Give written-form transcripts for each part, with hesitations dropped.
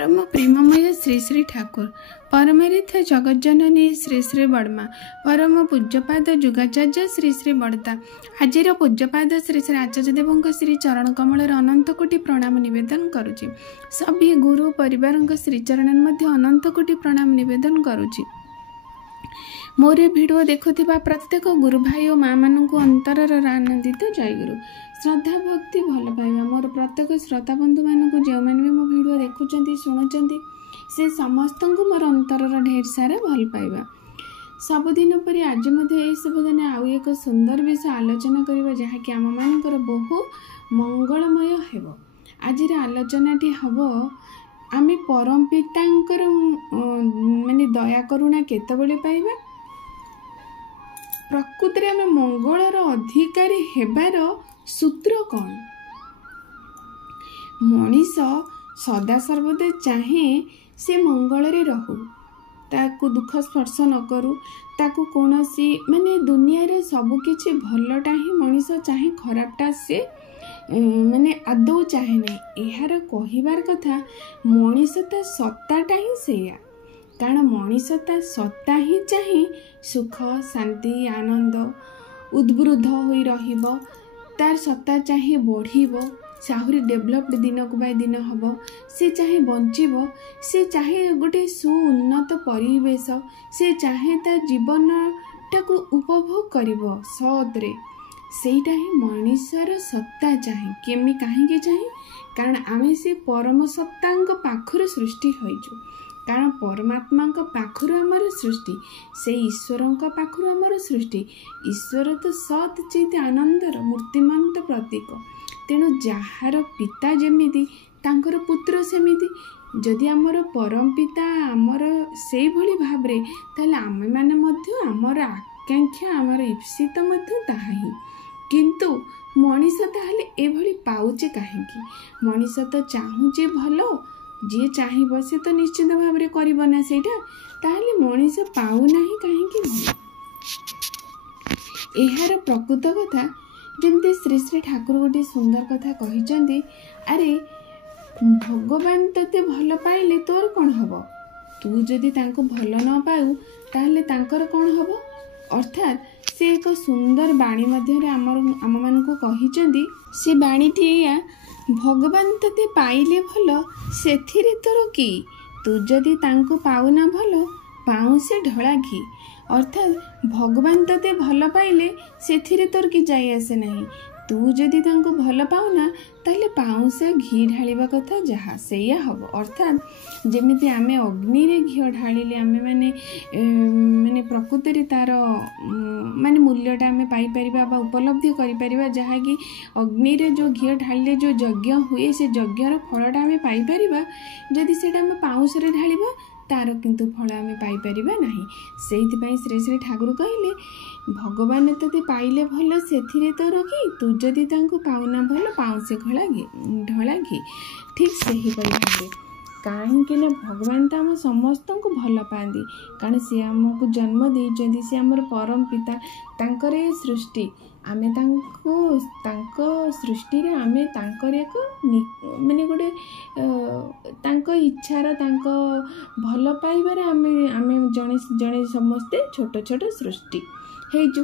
परम प्रेममय श्री श्री ठाकुर परमरीथ जगज्जननी श्री श्री बड़मा परम पूज्यपाद जुगाचार्य श्री श्री बड़ता आजिर पूज्यपाद श्री श्री आचार्य देव श्री चरण कमल अनंत कोटि प्रणाम निवेदन करुछि। सभी गुरु परिवार श्रीचरण मध्य अनंत कोटि प्रणाम निवेदन करुछि। मोर भिडियो देखुथिबा प्रत्येक गुरु भाई और माँ मानू अंतरर आनंदित जय गुरु। श्रद्धा भक्ति भल पाइबा मोर प्रत्येक श्रोता बंधु मानू जो मैंने भी मो भिडियो देखुंट शुणुंट से समस्त मोर अंतरर ढेर सारा भल पाइबा। सबुदिन पर आज सब दिन आउ एक सुंदर विषय आलोचना करबा जहाँकि आम मानकर बहु मंगलमय हेब। आज आलोचनाटी हम आम परम पितांकर माने दया करुणा केतबेले पाइबा। प्रकृति में आम मंगलर अधिकारी हेबार सूत्र कौन? मनीष सदा सर्वदा चाहे से मंगल रे रहू, ताकू दुख स्पर्श न करू, ताकू कौनसी माने दुनिया रे सब किछि भलटा ही मनीष चाहे खराबटा से माने आदौ चाहे नहीं। यार कहिबार कथा मनीष ता सत्ताटा ही सेया, कारण मनीष ता सत्ता ही चाहे सुख शांति आनंद उद्बुद्ध होई रहिबो, तार सत्ता चाहे बढ़िबो, से आहरी डेभलप्ड दिन को बाय दिन हम, से चाहे बंचीबो, से चाहे गोटे सुउन्नत परिवेश, से चाहे ता जीवन टाकू उपभोग करिबो सतरे, सेटा ही मनीषर सत्ता चाहे। केमी काहे चाहे? कारण आमे से परम सत्तांक पाखुर सृष्टि होइछु, कारण परमात्मा पाखुर आमर सृष्टि, से ईश्वर पाखुर आमर सृष्टि। ईश्वर तो सत चित आनंदर मूर्तिमंत प्रतीक, तेणु जार पिता जमीती तांकर पुत्र सेमिति। जदि आमर परम पिता आमर से भली भाबरे ताले आमे माने मध्य आमर आकांक्षा आमर ईप्सित मध्य ताहा ही। किंतु मनीष ताहले एभली पाउचे काहेकि? मनीष तो चाहूचे भलो, जी चाहिए से तो निश्चित भाव में करिबो ना सेटा, ताहले मनीष पाउ नाही काहेकि भलो? एहार प्रकृत कथा जमती श्री श्री ठाकुर गोटे सुंदर कथा कहिचंदी, अरे भगवान तते भल पाइले तोर कौन हब? तू जदि तांको भल न पाऊ ताहले तांकर कौन हब? अर्थात से एक सुंदर बाणी मध्य आम मानकु कहिचंदी, से बाणीटी या भगवान तते पाइले भल सेथिरे तोर की, तू जदि तांको पाउना भल पाऊ से ढला घी। अर्थात भगवान तते भल पाइले सेथिरे तोर कि जाय आसे नहीं, तू जदि तांको भल पाउना ताहले पाऊ से घी ढालिबा कथा जहा सेया हब। अर्थात जेमिति आमे अग्नि रे घी ढालिले आमे माने माने प्रकृति रे तार माने मूल्यटा आमे पाई परिबा बा उपलब्धि करि परिबा, जहा कि अग्नि रे जो घी ढालिले जो यज्ञ हुए से यज्ञर फलटा आमे पाई परिबा, जदि सेटा आमे पाउस रे ढालिबा तार किंतु फल आमे पाई परिबा नाही। सेइथिपई श्री श्री ठाकुर कहिले भगवान तते पाइले भल सेथिरे तो रखी, तू जदि तांको पाउना भल पाउसे ढला घी। ठीक सही भावे कहीं ना भगवान तो आम समस्त को भल पाती, कारण सी आमको जन्म देइचंदी, सी आमर परम पिता, तांकर ए सृष्टि आमे तांको सृष्टि रे आमे तांकर एक माने गोटे तांको इच्छार तांको भल पाइबारे आमे आमे जणे जणे समस्ते छोट छोट सृष्टि हेजु।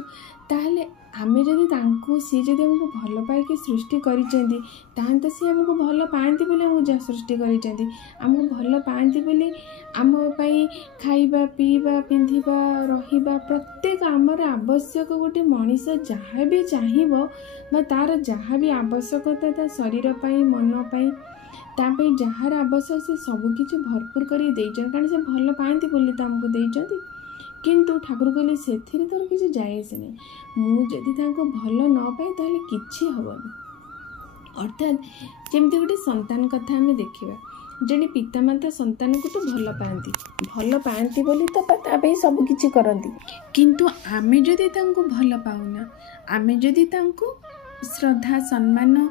ताहले आमे जदि तांको सी जदि हमको भल पाइके सृष्टि करिचंदी, ताहन तो सी हमको भल पाती बोले हमको जा सृष्टि करिचंदी, हमको भल पाती बोले आम पई खाइबा पीबा पिंधिबा रहिबा प्रत्येक आमर आवश्यक गोटे मनीष जहाँ भी चाहिबो बा तार जहाँ भी आवश्यकता ता शरीर पाई मन पाई तापई जहाँ आवश्यक से सब किछि भरपूर करी देइचन, कारण से भल पाती बोली तो हमको देइचंदी। किंतु ठाकुर कहले सेथिरे तोर किछि जाय आसे नहीं, मु जदि तांको भल न पाए ताहले किछि हबनी। अर्थात जेमति गोटे संतान कथा आमे देखिबा, जने पितामाता संतान को तो भल पाती बोली तो तापई सब किछि करंती, किंतु आमे जदि तांको भल पाउना, आमे जदि तांको श्रद्धा सम्मान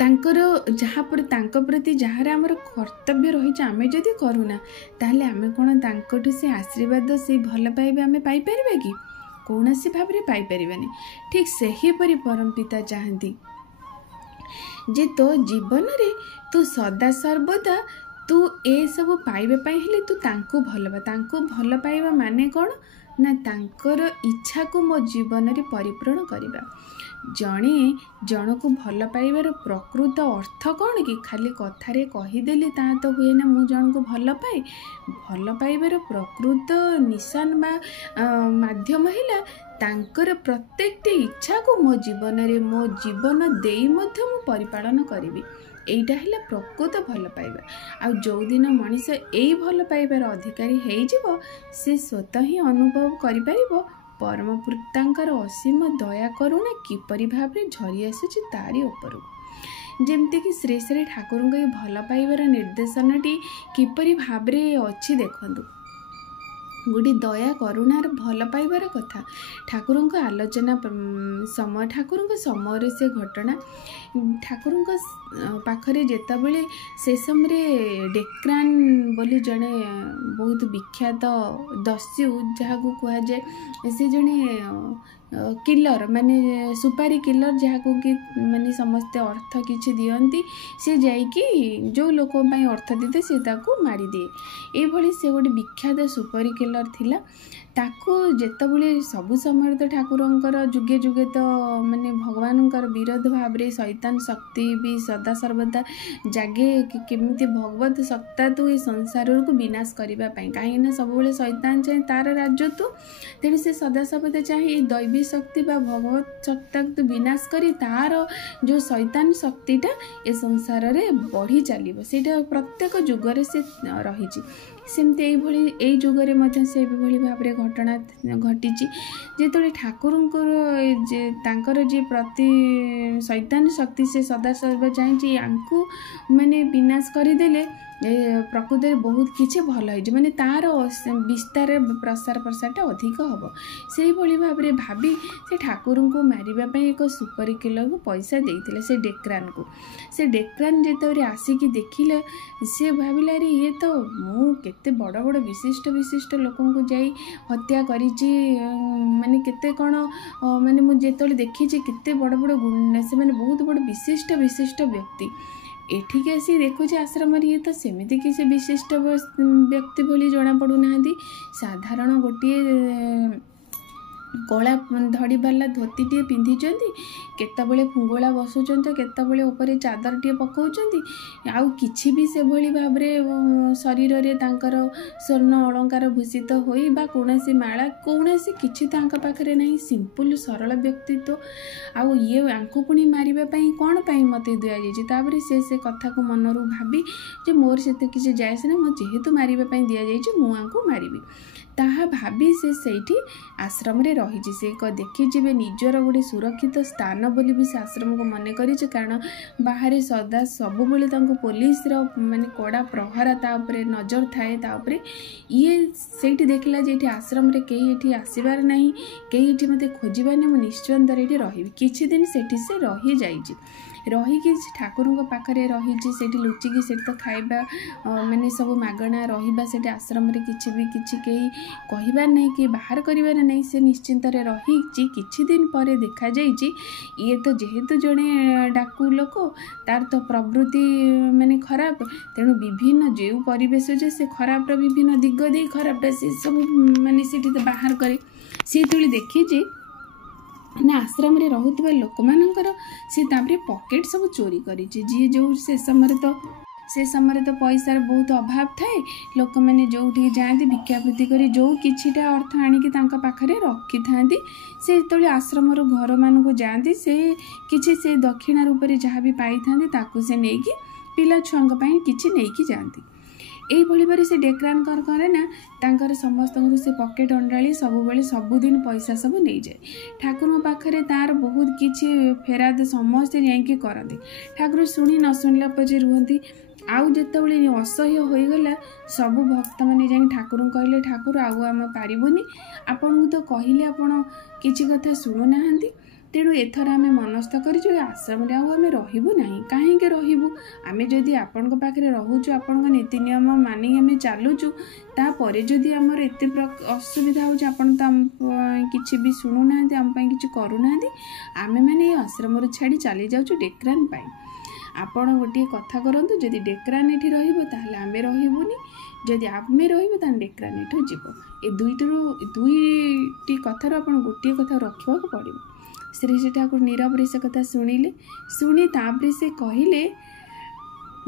तांकर जहाँ पर तांको प्रति जहाँ आमर कर्तव्य रही आमे जदि करूना, ताहले आमे कोन तांकोठु से आशीर्वाद से भल पाइबा आमे पाई परिबा कि? कौनसी भाव में पाई परिबानी। ठीक सही परि परम पिता चाहती जे तो जीवन रे तू सदा सर्वदा तू ए सब पाइबा पाई हेले तू तांको भल पाइबा माने कौन ना तांकर इच्छा को मो जीवन रे परिपूर्ण करबा। जणे जनकु भल पाइबार प्रकृत अर्थ कौन कि खाली कथारे कहीदेली ता तो हुए ना मु जन को भल पाए। भल पाइबार प्रकृत निशान बा माध्यम है तांकर प्रत्येक इच्छा को मो जीवन देई मध्य मु परिपालन करिवि। एइटा है प्रकृत भल पाइबा। आ जो दिन मनीष यही भल पाइबार अधिकारी हो से स्वतः ही अनुभव करिपारिबो परम पितांकर असीम दया करुणा किपरि भाबरे झरी आसुची तारी उपरु। जेमती कि श्री श्री ठाकुर भल पाइबार निर्देशनटी किपरि भाबरे अछि देखंतु। गोटे दया करुणार भल पाइबार कथा ठाकुर आलोचना समय ठाकुर समय से घटना ठाकुर पाखरे जेतबेले से समय डेक्रान बोली जड़े बहुत विख्यात दस्यु जहाँ को कह जाए से जड़े किलर माने सुपारी किलर जहाँ को कि माने समस्ते अर्थ किछि दियंती से जाइकी जो लोक अर्थ देते से ताको मारी दिए। ये से गोटे विख्यात सुपारी किलर थिला। ताको जेतबेले सबु समय तो ठाकुरंकर जुगे जुगे तो माने भगवानंकर विरोध भाव रे शैतान शक्ति भी सदा सर्वदा जागे कि केमिति भगवत सत्ता तो ये संसार को विनाश करबा पई काहे ना सब बेले शैतान चाहे तार राजत्व तेणु से सदा सर्वदा चाहे दैवी शक्ति बा भगवत सत्ता तो विनाश करी तार जो शैतान शक्तिटा ए संसार रे बढ़ी चलिबो सेटा प्रत्येक जुगरे से रही। सेमती यही जुगरे मध्य से भाव में घटना घटी जो ठाकुर जी प्रति शैतान शक्ति से सदा सर्व चाहिए यांकु माने विनाश करदेले प्रकृत में बहुत किसी भल हो माने तार विस्तार प्रसार प्रसारटा अधिक हम से भाव में भावी से ठाकुर को मारिबा एक सुपर किलर को पैसा देते से डेक्रान जिते आसिकी देखिले सी भाविला रे ये तो मु केते बड़ बड़ विशिष्ट लोक जाई हत्या करिछि माने केते कौन माने मु जेतले देखी केते बड़ बड़ गुण से माने बहुत बड़ विशिष्ट व्यक्ति एठिक आसी देखुचे आश्रम ये तो सेमिति किसी विशिष्ट व्यक्ति भली जना पड़ू ना साधारण गोटे कला धड़ी वाला धोती टे पिंधि केतबले फुंगुला बसुचंत केतबले ऊपर चादर टे पकाउचंती आउ किछि भी से भली भाबरे शरीर रे तांकर स्वर्ण अलंकार भूषित होई बा कोनसी माला कोनसी किछि तांका पाखरे नहीं सिंपल सरल व्यक्तित्व आउ ये आंकु पुणी मारिबा पई कोन पई मते दिया जाई ताबरे से कथा को मनरु भाबी जे मोर सेते किछि जायस ना मो जेहेतु मारिबा पई दिया जाई मु आंकु मारिबी ताहा भाभी से सैठी आश्रम रे रही से देखी जे निजर गोटे सुरक्षित स्थान बोली भी से आश्रम को मन करी कारण बाहर सदा सब बेले पुलिस माने कड़ा प्रहरा तापरे नजर थाए तापरे ये सेठी देखला जे एठी आश्रम रे कहीं एठी आसीबार नहीं कहीं एठी मते खोजिबार नहीं निश्चिंत एठी रही किछि दिन सेठी से रही जाइछि रहीकि ठाकुर पाखरे रही लुचिकी से तो खाइबा माने सब मागणा रहिबा से आश्रम रे किछि भी किछि कहीं कहबार नहीं कि बाहर करिबार नहीं से निश्चिंत रे रही किछि दिन पर देखा जाइछि ये तो जेहेतु जड़े डाकू लोक तार तो प्रवृत्ति माने खराब तेणु विभिन्न जो परिवेश जे से खराब विभिन्न दिग दे खराबटा से सब माने सेठी तो बाहर करे से देखी ना आश्रम रे रहूतबा लोक मानकर से तापरे पॉकेट सब चोरी करी जी जो से समय तो पैसार बहुत अभाव थाए लोक मैंने जो जाती भिक्षावृत्ति करी जो किछिटा अर्थ आनिकी तांका पाखरे रखी थांती से तो आश्रम घर मानक जाती से किछि से दक्षिणा रूप में जहाँ भी पाई थांती ताकू से नहीं पिला छुआ किछि नहीं जाती यही से डेक्रान करे ना तांकर समस्त से पॉकेट अंडाली सबुबले सबुदिन पैसा सब नहीं जाए ठाकुर पाखरे तार बहुत किछि फेराद समस्ते जाइए करते ठाकुर शुणी न शुणिला पजे रुहती आउ जितेबाला असह्य होगला सबु भक्त मैंने जा ठाकुर कहले ठाकुर आउ आम पारिबुनी आपन तो कहले आपण किछि कथा शुणुना तेणु एथर आम मनस्थ कर आश्रम आम रहबू ना कहीं रहबू आम जदि आपण पाखे रोचु आपण नीति नियम मानि आम चलुचु तापर जदि आमर एत असुविधा हो किसी भी शुणुना आम कि करूना आम मैंने आश्रम छाड़ी चली जाऊँ डेक्रान आपण गोटे कथा करूँ जदि डेक्रान ये रहा रहबूनी जदि आम रहा डेक्रान एठू जीव ए दुईटी कथार आप गोटे कथा रखा पड़ो। श्री श्री ठाकुर नीरव से कथा शुणिले शुणी तापर से कहले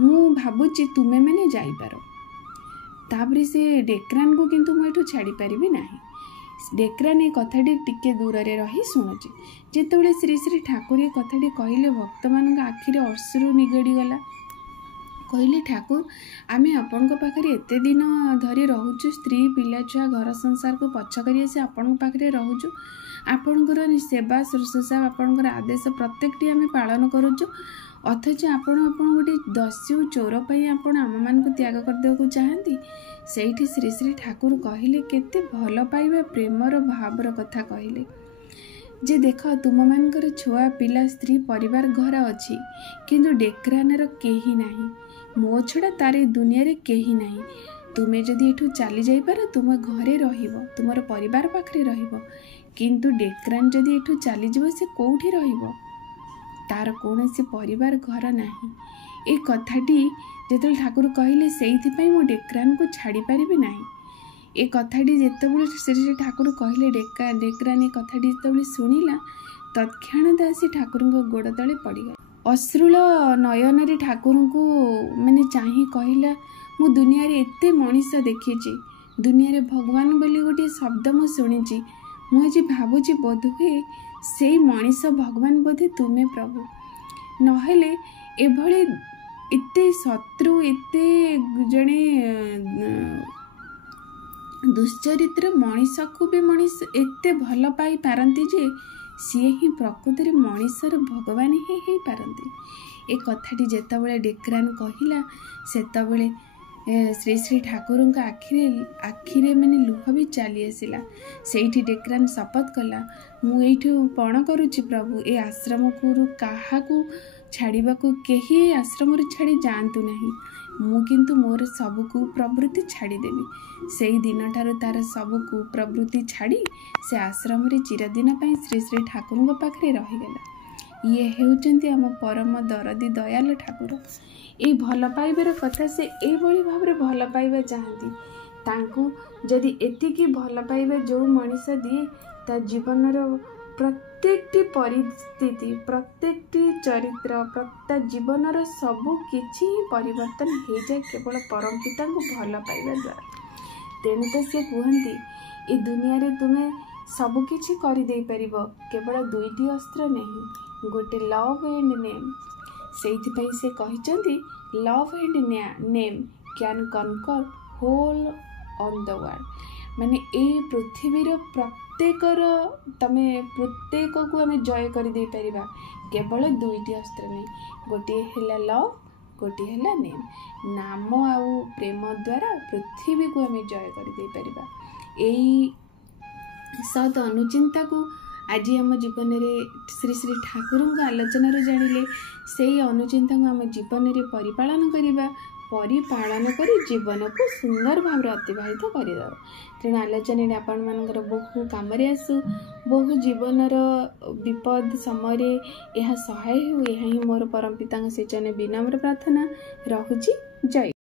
मु भावुची तुम्हें मैंने जापर तापर से डेक्रान को किंतु मुझे छाड़ी पारि ना डेक्रान ये कथाटी टिके दूर से रही शुणुची जितेबाला श्री श्री ठाकुर ये कथाटी कहले भक्त मान आखिरे अश्रु निगड़ी गला कहले ठाकुर आम आपण पाखे एत दिन धरी रोचु स्त्री पिला छुआ घर संसार को पछ कर आपण पाखे रोचु आपणकर सेवा शुश्रूषा आपणकर आदेश प्रत्येकटी आम पालन करुचु अथच आपण गोटे दस्यु चोर आपण आम मान त्याग करदेवा चाहती से श्री श्री ठाकुर कहले केते भल पाइबा प्रेमर भावर कथा कहले जे देख तुम मानकर छुआ पिला स्त्री परिवार घर अच्छी किंतु डेक्रानर केही नाही मो छड़ा तार दुनिया रे केही नाही तुम्हें जदि एठू चली जाइपार तुम घरे रहिबो तुमर परिवार पाखरे रहिबो किंतु डेक्रान जदि एठू चली जीवो से कोठी रहिबो तार कौनसी परिवार घर नाही ए कथाटी जेतल ठाकुर कहले सेइथिपई मो डेक्रान को छाड़ी पारिबे नाही ए कथाटी जेतबेले श्री श्री ठाकुर कहले डेक्रान ए कथाटी जेतबेले शुणिला तत्क्षणात आसी ठाकुर गोड़ तले पड़गला अश्रुल नयन ठाकुर को मैंने चाही कहला मु दुनिया रे एते मनीष देखी दुनिया रे भगवान बोली गोटे शब्द मु शुणी मुझे भावुची बोध हुए से मनीष भगवान बोधे तुम्हें प्रभु नहेले एभले एते शत्रु एते जड़े दुश्चरित्र मनीष को भी मनीष एते भल पाई पारती जे सी ही प्रकृति में मनीषर भगवान ही हो पारती ए कथाटी जेतबेले डेक्रान कहला सेतबेले श्री श्री ठाकुर आखिरे मैंने लुह भी चली आसला से डेक्रान शपथ कला मुझे पण करुच्ची प्रभु ए आश्रम को क्या छाड़ा को कहीं आश्रम छाड़ी जातु ना मु किंतु मोर सब कुप्रवृत्ति छाड़देवी से दिन ठार तार सब कुप्रवृत्ति छाड़ी से आश्रम रे चिरदिन श्री श्री ठाकुर पाखे रहीगला ये हेउचंती आम परम दरदी दयाल ठाकुर ये भल पाइबार कथा से एभली भाव भल पाइबा चाहती तांकु जदि एतिकी भल पाइबा जो मनीष दिए ता जीवन प्रत्येकटी परिस्थिति प्रत्येकटी चरित्र प्रत्येक जीवनर सबु किछि परिवर्तन हो जाए केवल परम पिता को भल पाइबा द्वारा तेणु तो सी कहती ए दुनिया रे तुम्हें सबु किछि करि देई परिबो केवल दुईटी अस्त्र नहीं गोटे लव एंड नेम सेइथिपई से कहिचंती love and name can conquer whole on the world माने ए पृथ्वीर प्रत्येकर तमे प्रत्येक को आम जय कर दे परिबा केवल दुईटी अस्त्र नहीं गोटे हैला लव गोटे हैला नेम नाम आउ प्रेम द्वारा पृथ्वी को आम जय कर दे परिबा एई सत अनुचिंता को आज आम जीवन में श्री श्री ठाकुर आलोचना जानिले से अनुचिंता को आम जीवन में परिपालन करवा परिपालन कर जीवन को सुंदर भाव अतिबाहित करदे तेणु आलोचना आपण मानकर बहु कम आसू बहु जीवनर विपद समय यह सहाय हो यह ही मोर परम पिता से विनम्र प्रार्थना रहुची जय।